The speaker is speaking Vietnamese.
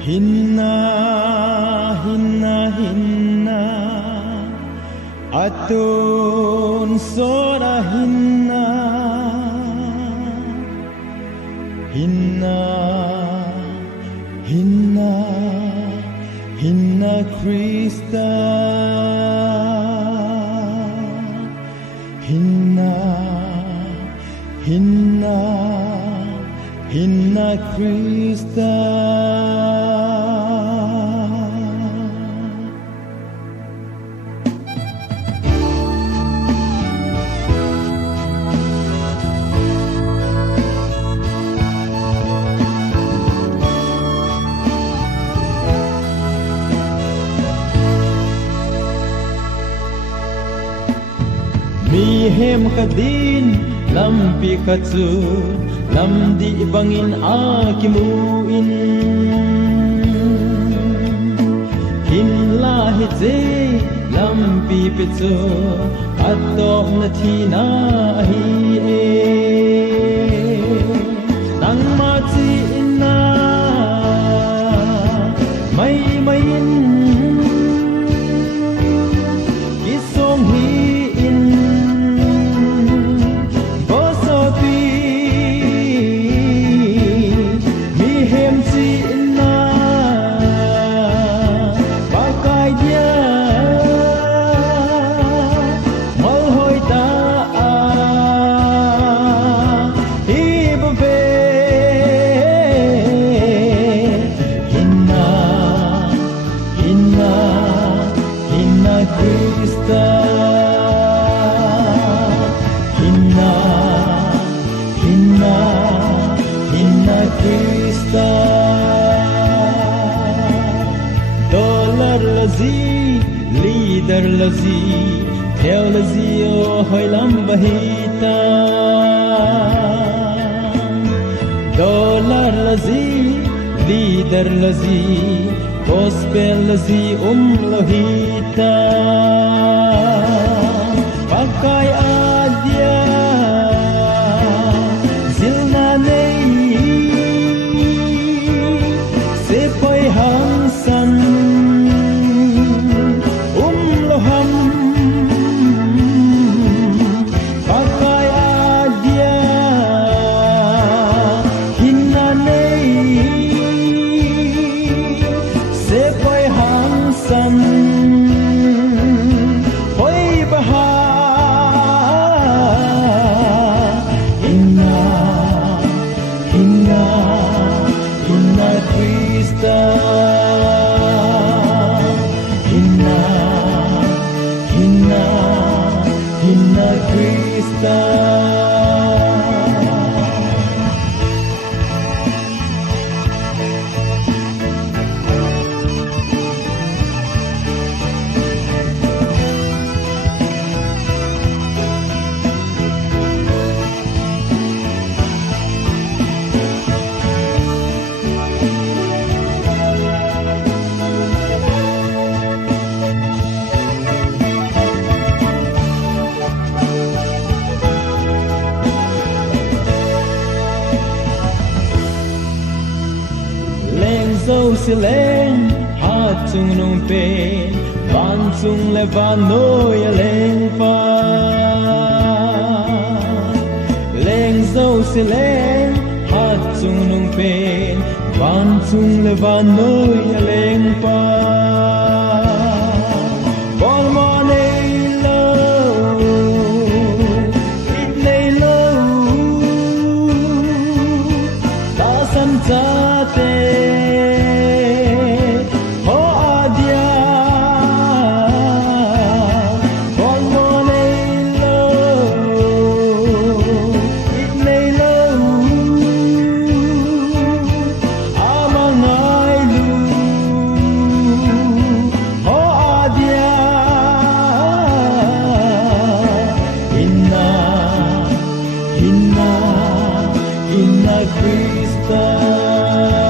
Hinna, hinna, hinna, atun sora hinna, hinna, hinna, hinna Christa, hinna, hinna, hinna Christa. Mi hem kadin lampi katsu lamdi bangin akimuin hinla hitze lampi petso atto nathina hi e nang ma chi inna mai main kisong hi Christa, Hinna, Hinna, Hinna Christa. Dollar lazi, leader lazi, theo lazi o hoy lam bahita. Dollar lazi, leader lazi, gospel lazi lohita. Akai adya zilna nei sepai hansan loham akai adya hinna nei sepai hansan Christa, Hinna, Hinna, Hinna Christa. Dâu si lên hát chung nung pen van chung le van noi lên pa lên dâu si lên hát chung nung pen van chung le van noi lên pa bon mo nei lo it nei lo ta san cha te Hinna, Hinna Christa.